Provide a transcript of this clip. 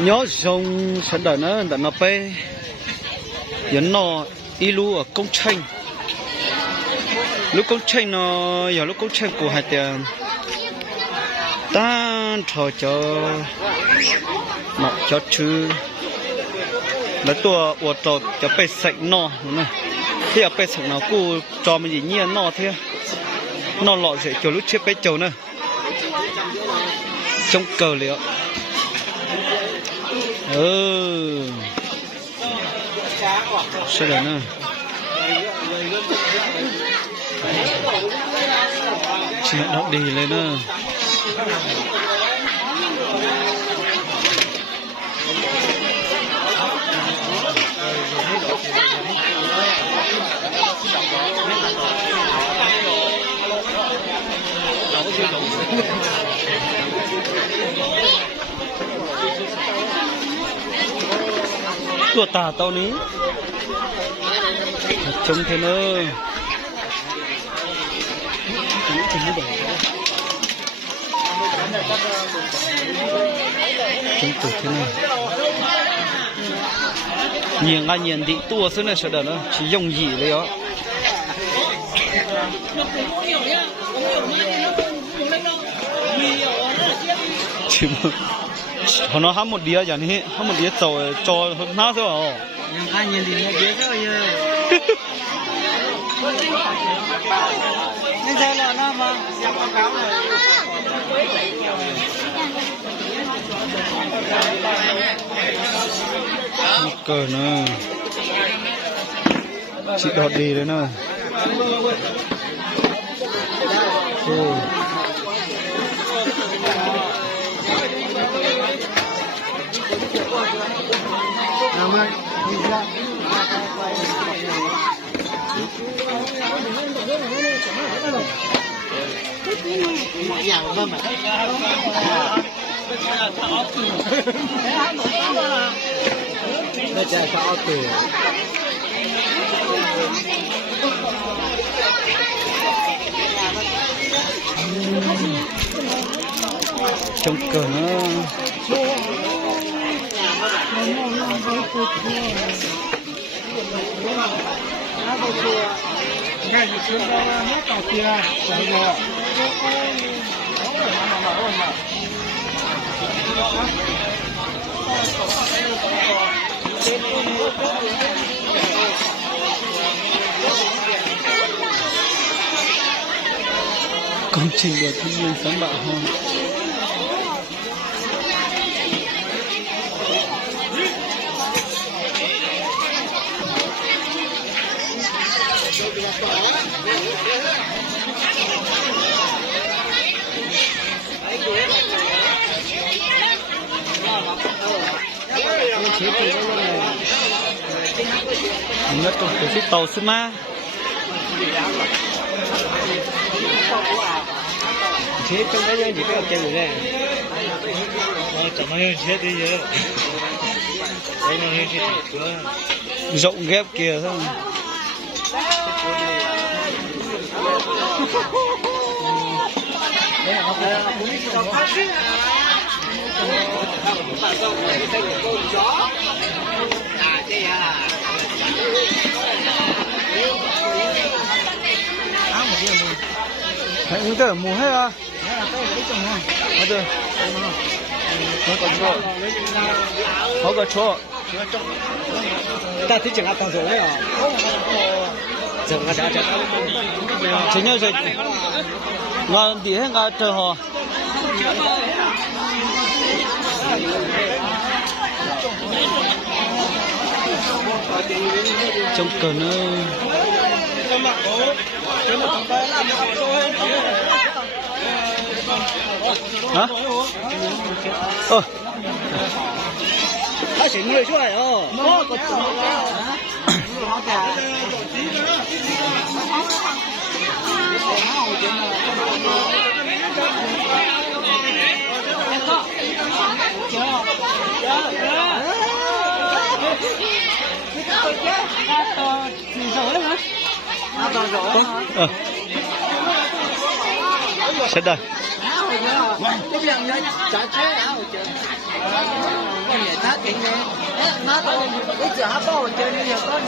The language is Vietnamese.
nhớ dòng sân đợt nó pe dẫn nó ilu ở công tranh lúc công tranh nó giờ lúc công tranh của hai tiền ta thở cho nọ cho chứ làตัวอวดต่อจะไปใส่นอนะที่เอาไปใส่นอกูจอมันอย่างเงี้ยนอเท่นอหล่อเสียจลุเชื่อไปโจนะจงเกลียวใช่เลยนะเชียร์ดอกดีเลยนะตัวตาตัวนี้ชมเทนเนอร์ชมตัวเทนเนอร์nhìn ngay nhìn thì tua xưa này sợ đỡ nó chỉ dùng gì đấy đó chỉ họ nó hám một đĩa chẳng hết hám một đĩa rồi cho nó rồi nhìn ngay nhìn thì một đĩa rồi nên sao là nó mà cờ nữa chị đọt đi đấy nè nó chạy pháo từ trong cờ nó công trình của thiên nhiên sáng bạo hơn nó còn cái tàu xí ma chế trong cái gì cái chơi rồi nè chẳng may chế đi giờ đây là chế cửa rộng ghép kìa thôi hãy ứng tới mùa hết à? Ở đây, không có chỗ, không có chỗ. ta thích chẳng ăn tao rồi đấy à? Chẳng ăn chả chả. Chỉ nhớ rồi, ngon thì hết ngon trời hồ. Trong cờ nữa. Hả?他请你出来哦。Sẽ đây. kính này má tôi bây giờ hấp bao chơi như có